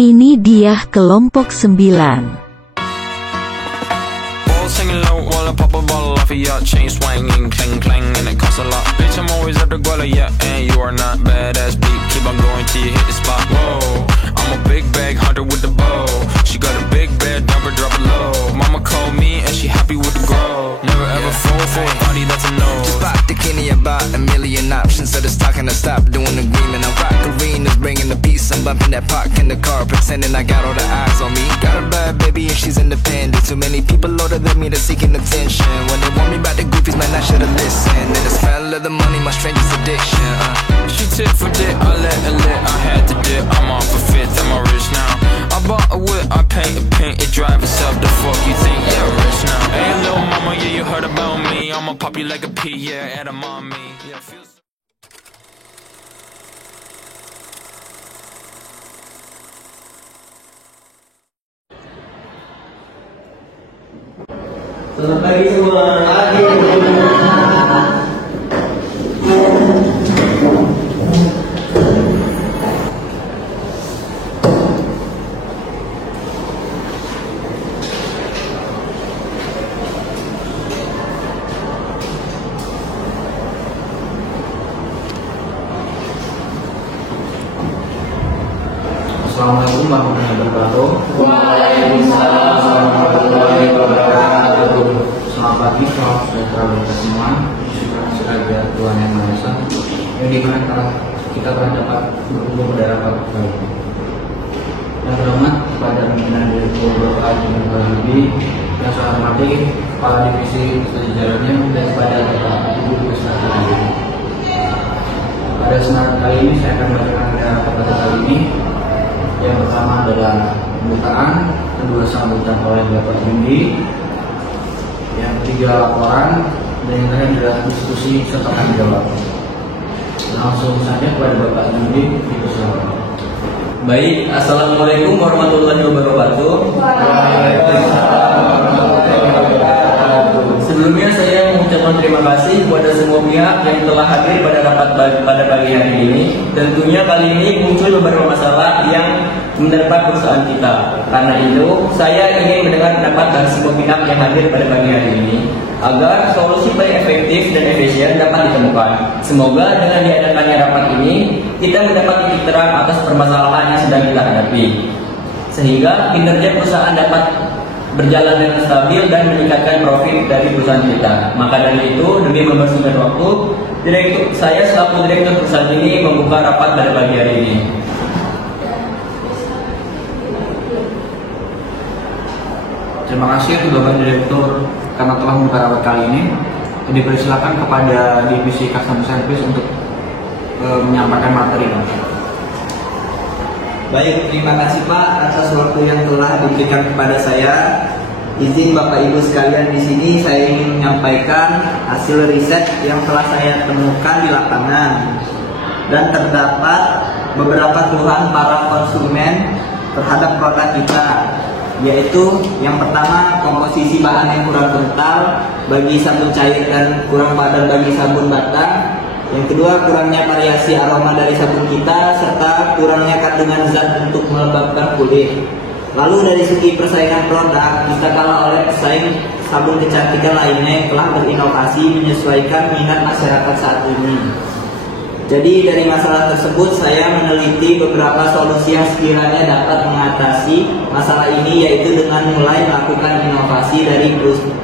Ini dia kelompok 9. Singing low while I pop a bottle off of your chain swinging, clang clang, and it costs a lot. Bitch, I'm always at the guala, yeah, and you are not badass beat. Keep on going till you hit the spot. Whoa, I'm a big bag hunter with the bow. She got a big bed, number drop it low. Mama called me and she happy with the grow. Never ever fall for a body that's a no. Just bought the Kenny about a million options, so just talking to stop doing the agreement. I'm rock arenas, bringing the peace. I'm bumping that park in the car, pretending I got all the eyes on me. Got a bad baby and she's independent. Too many people older than me that's seeking attention. When they want me about the goofies, man, I should've listened. And the smell of the money, my strangest addiction. She tit for tit, I let her lit. I had to dip, I'm off a fifth, I'm all rich now. I bought a whip, I paint it drive itself. The fuck you think, yeah, rich now. Hey, little mama, yeah, you heard about me. I'ma pop you like a pea, yeah, at a mommy. Yeah, feels. Selamat pagi semua. Assalamualaikum warahmatullahi wabarakatuh. Waalaikumsalam warahmatullahi wabarakatuh. Selamat pagi, selamat sejahtera bagi semua. Sekalian Tuhan Yang Maha Esa, yang dimana kita telah dapat berkumpul pada rapat kali ini. Yang terhormat kepada pimpinan Direktur Bapak Haji Habibie, yang saya hormati Kepala Divisi beserta jajarannya, dan kepada Bapak Ibu peserta kali ini. Pada kesempatan kali ini saya akan membacakan rapat pada kali ini. Yang pertama adalah pembukaan, kedua sambutan oleh Bapak Windy, yang ketiga laporan, dan yang terakhir adalah diskusi serta tanya jawab. Langsung saja kepada Bapak Windy, dipersilakan. Baik, assalamualaikum warahmatullahi wabarakatuh. Sebelumnya saya mengucapkan terima kasih kepada semua pihak yang telah hadir pada rapat pada pagi hari ini. Tentunya kali ini muncul beberapa masalah yang menerpa perusahaan kita. Karena itu, saya ingin mendengar pendapat dari semua pihak yang hadir pada pagi hari ini agar solusi paling efektif dan efisien dapat ditemukan. Semoga dengan diadakannya rapat ini, kita mendapat titik terang atas permasalahan yang sedang kita hadapi, sehingga kinerja perusahaan dapat berjalan dengan stabil dan meningkatkan profit dari perusahaan kita. Maka dari itu, demi mempersingkat waktu, saya selaku direktur perusahaan ini membuka rapat pada pagi hari ini. Terima kasih untuk Bapak Direktur karena telah membuka rapat kali ini. Dipersilakan kepada Divisi Customer Service untuk menyampaikan materi. Baik, terima kasih Pak atas waktu yang telah diberikan kepada saya. Izin Bapak Ibu sekalian, di sini saya ingin menyampaikan hasil riset yang telah saya temukan di lapangan, dan terdapat beberapa keluhan para konsumen terhadap produk kita, yaitu yang pertama, komposisi bahan yang kurang kental bagi sabun cair dan kurang padat bagi sabun batang. Yang kedua, kurangnya variasi aroma dari sabun kita, serta kurangnya kandungan zat untuk melembabkan kulit. Lalu dari segi persaingan produk, kita kalah oleh pesaing sabun kecantikan lainnya yang telah berinovasi menyesuaikan minat masyarakat saat ini. Jadi dari masalah tersebut saya meneliti beberapa solusi yang sekiranya dapat mengatasi masalah ini, yaitu dengan mulai melakukan inovasi dari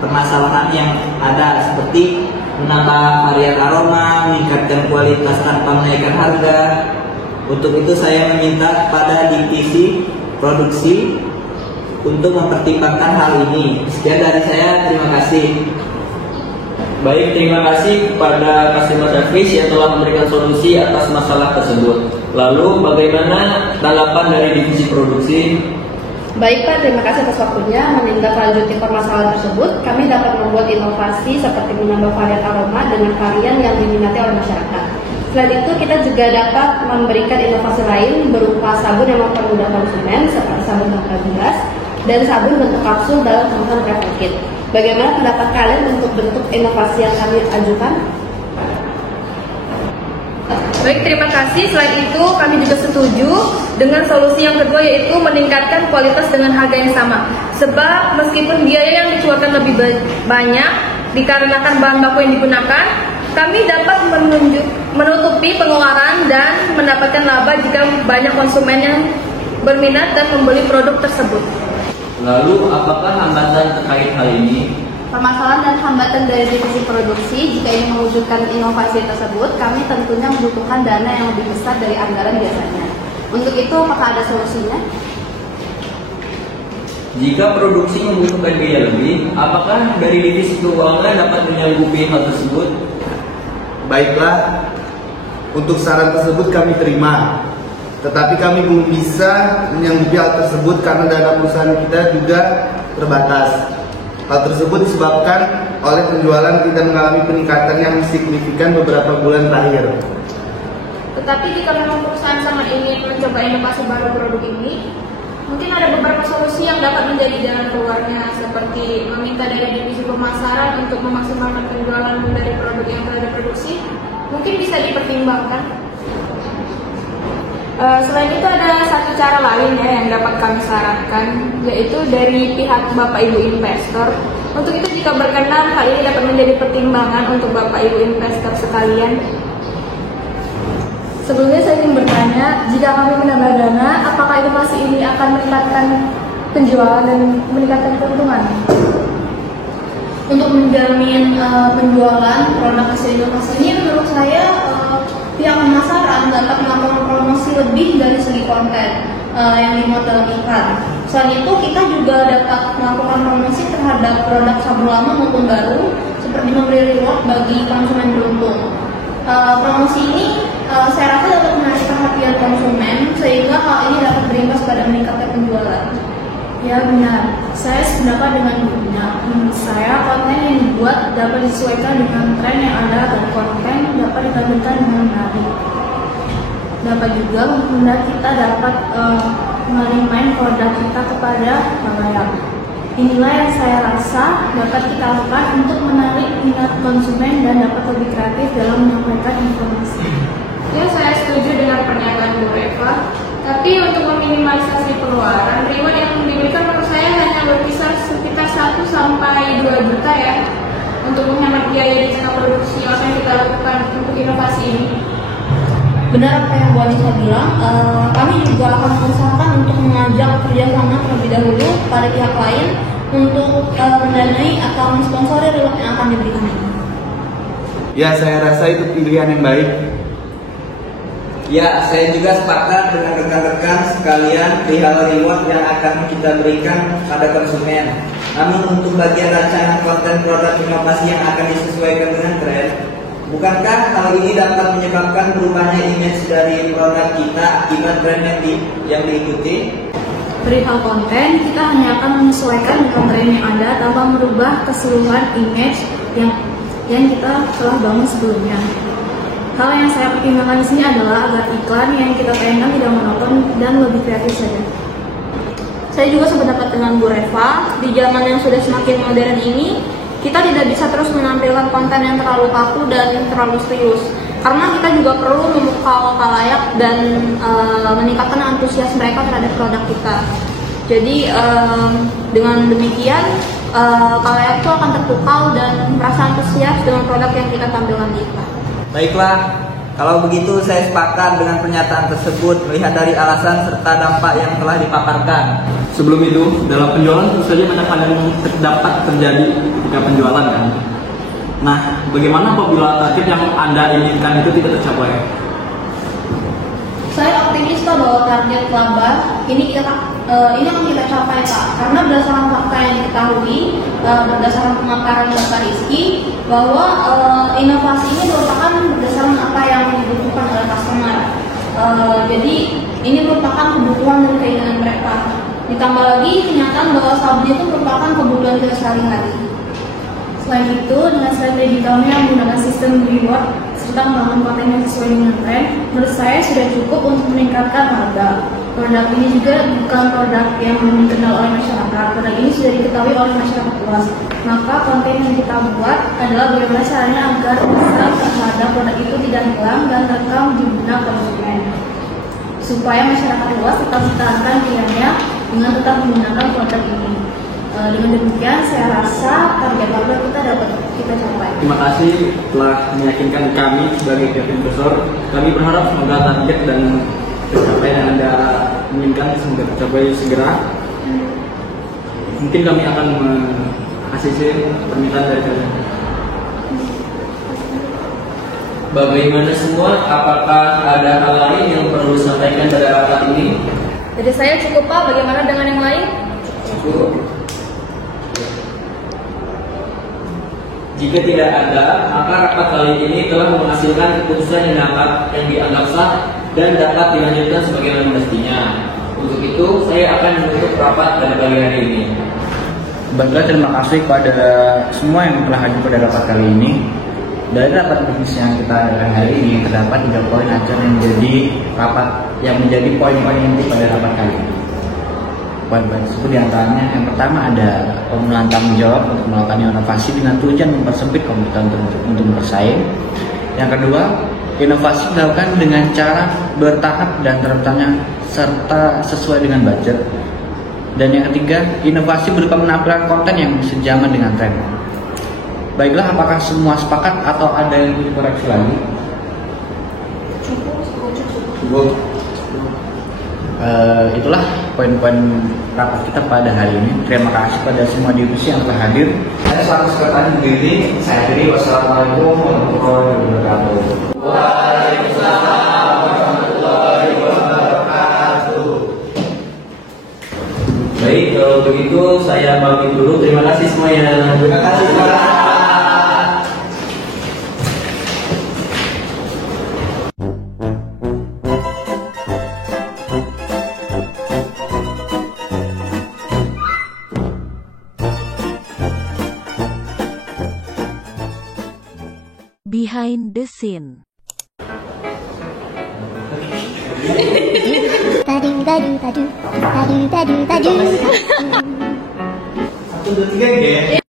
permasalahan yang ada, seperti menambah varian aroma, meningkatkan kualitas tanpa menaikkan harga. Untuk itu saya meminta kepada divisi produksi untuk mempertimbangkan hal ini. Sekian dari saya, terima kasih. Baik, terima kasih kepada Customer Service yang telah memberikan solusi atas masalah tersebut. Lalu bagaimana tanggapan dari divisi produksi? Baik Pak, terima kasih atas waktunya. Menindaklanjuti permasalahan tersebut, kami dapat membuat inovasi seperti menambah varian aroma dengan varian yang diminati oleh masyarakat. Selain itu, kita juga dapat memberikan inovasi lain berupa sabun yang mempermudah konsumen seperti sabun tanpa bilas dan sabun bentuk kapsul dalam kemasan travel kit. Bagaimana pendapat kalian untuk bentuk inovasi yang kami ajukan? Baik, terima kasih. Selain itu, kami juga setuju dengan solusi yang kedua, yaitu meningkatkan kualitas dengan harga yang sama. Sebab meskipun biaya yang dikeluarkan lebih banyak dikarenakan bahan baku yang digunakan, kami dapat menutupi pengeluaran dan mendapatkan laba jika banyak konsumen yang berminat dan membeli produk tersebut. Lalu, apakah hambatan terkait hal ini? Permasalahan dan hambatan dari divisi produksi jika ingin mewujudkan inovasi tersebut, kami tentunya membutuhkan dana yang lebih besar dari anggaran biasanya. Untuk itu, apakah ada solusinya? Jika produksi membutuhkan biaya lebih, apakah dari divisi keuangan dapat menyanggupi hal tersebut? Baiklah, untuk saran tersebut kami terima. Tetapi kami belum bisa menyanggupi hal tersebut karena dana perusahaan kita juga terbatas. Hal tersebut disebabkan oleh penjualan tidak mengalami peningkatan yang signifikan beberapa bulan terakhir. Tetapi jika memang perusahaan sangat ingin mencoba inovasi baru produk ini, mungkin ada beberapa solusi yang dapat menjadi jalan keluarnya, seperti meminta dari divisi pemasaran untuk memaksimalkan penjualan dari produk yang telah diproduksi. Mungkin bisa dipertimbangkan. Selain itu ada satu cara lain ya yang dapat kami sarankan, yaitu dari pihak Bapak Ibu investor. Untuk itu jika berkenan, hal ini dapat menjadi pertimbangan untuk Bapak Ibu investor sekalian. Sebelumnya saya ingin bertanya, jika kami menambah dana, apakah inovasi ini akan meningkatkan penjualan dan meningkatkan keuntungan? Untuk menjamin penjualan produk hasil inovasi ini, menurut saya pihak pemasaran dapat melakukan promosi lebih dari segi konten yang dimuat dalam iklan. Selain itu, kita juga dapat melakukan promosi terhadap produk sabun lama maupun baru, seperti memberi reward bagi konsumen beruntung. Promosi ini saya rasa dapat menarik perhatian konsumen, sehingga hal ini dapat berimbas pada meningkatkan penjualan. Ya benar, saya sependapat dengan ibunya. Menurut saya, konten yang dibuat dapat disesuaikan dengan tren yang ada dan konten dapat ditampilkan dengan menarik. Dapat juga membuat kita dapat melimpahin produk kita kepada halayak. Inilah yang saya rasa dapat kita lakukan untuk menarik minat konsumen dan dapat lebih kreatif dalam menyampaikan informasi. Ya, saya setuju dengan pernyataan Bu Reva. Tapi untuk meminimalisasi pengeluaran, reward yang diberikan menurut saya hanya berkisar sekitar 1 sampai 2 juta ya, untuk menghemat biaya jika produksi yang kita lakukan untuk inovasi ini. Benar apa yang Bu Anissa bilang, kami juga akan mengusahakan untuk mengajak kerjasama terlebih dahulu pada pihak lain untuk mendanai atau mensponsori reward yang akan diberikan ini. Ya, saya rasa itu pilihan yang baik. Ya, saya juga sepakat dengan rekan-rekan sekalian perihal reward yang akan kita berikan pada konsumen. Namun untuk bagian rancangan konten produk inovasi yang akan disesuaikan dengan tren, bukankah hal ini dapat menyebabkan berubahnya image dari produk kita akibat tren yang diikuti? Perihal konten, kita hanya akan menyesuaikan dengan tren yang ada tanpa merubah keseluruhan image yang kita telah bangun sebelumnya. Hal yang saya pertimbangkan di sini adalah agar iklan yang kita tayangkan tidak monoton dan lebih kreatif saja. Saya juga sependapat dengan Bu Reva, di zaman yang sudah semakin modern ini, kita tidak bisa terus menampilkan konten yang terlalu kaku dan terlalu serius. Karena kita juga perlu memukau khalayak dan meningkatkan antusias mereka terhadap produk kita. Jadi dengan demikian, khalayak itu akan terpukau dan merasa antusias dengan produk yang kita tampilkan di iklan. Baiklah, kalau begitu saya sepakat dengan pernyataan tersebut melihat dari alasan serta dampak yang telah dipaparkan. Sebelum itu, dalam penjualan tentu saja banyak hal yang dapat terjadi ketika penjualan kan. Nah, bagaimana apabila target yang Anda inginkan itu tidak tercapai? Saya optimis Pak bahwa target laba ini akan kita capai Pak, karena berdasarkan fakta yang diketahui, berdasarkan pemaparan Bapak Rizky, bahwa inovasi ini merupakan berdasarkan apa yang dibutuhkan oleh customer. Jadi ini merupakan kebutuhan dan keinginan mereka. Ditambah lagi kenyataan bahwa sabun itu merupakan kebutuhan kita sehari-hari. Selain itu, dengan strategi kami yang menggunakan sistem reward serta membangun konten yang sesuai dengan tren, menurut saya sudah cukup untuk meningkatkan harga. Produk ini juga bukan produk yang dikenal oleh masyarakat. Produk ini sudah diketahui oleh masyarakat luas. Maka konten yang kita buat adalah bagaimana caranya agar bisa terhadap produk itu tidak hilang dan rekam di benak konsumen, supaya masyarakat luas tetap mempertahankan pilihannya dengan tetap menggunakan produk ini. Dengan demikian, saya rasa target produk kita dapat kita capai. Terima kasih telah meyakinkan kami sebagai pihak investor. Kami berharap semoga target dan pencapaian yang Anda inginkan semoga tercapai segera. Mungkin kami akan ACC permintaan dari kalian. Bagaimana semua? Apakah ada hal lain yang perlu disampaikan pada rapat ini? Jadi saya cukup, Pak. Bagaimana dengan yang lain? Cukup. Jika tidak ada, maka rapat kali ini telah menghasilkan keputusan yang dianggap sah dan dapat dilanjutkan sebagaimana mestinya. Untuk itu, saya akan menutup rapat pada pagi hari ini. Baiklah, terima kasih kepada semua yang telah hadir pada rapat kali ini. Dari rapat bisnis yang kita adakan hari ini terdapat 3 poin acuan yang menjadi poin-poin inti pada rapat kali ini. Poin-poin tersebut diantaranya yang pertama ada penggunaan tanggung jawab untuk melakukan inovasi dengan tujuan mempersempit kompetitor untuk bersaing. Yang kedua, inovasi dilakukan dengan cara bertahap dan terutamanya serta sesuai dengan budget. Dan yang ketiga, inovasi berupa penampilan konten yang sejaman dengan tren. Baiklah, apakah semua sepakat atau ada yang perlu dikoreksi lagi? Cukup. Itulah poin-poin rapat kita pada hari ini. Terima kasih pada semua diskusi yang telah hadir. Saya selaku sekretaris Diri, saya akhiri. Wassalamualaikum warahmatullahi wabarakatuh. Waalaikumsalam warahmatullahi wabarakatuh. Baik, kalau begitu saya pamit dulu. Terima kasih semuanya. Terima kasih semuanya. Behind the scene. Tadu tadu tadu tadu tadu tadu. 1, 2, 3 G.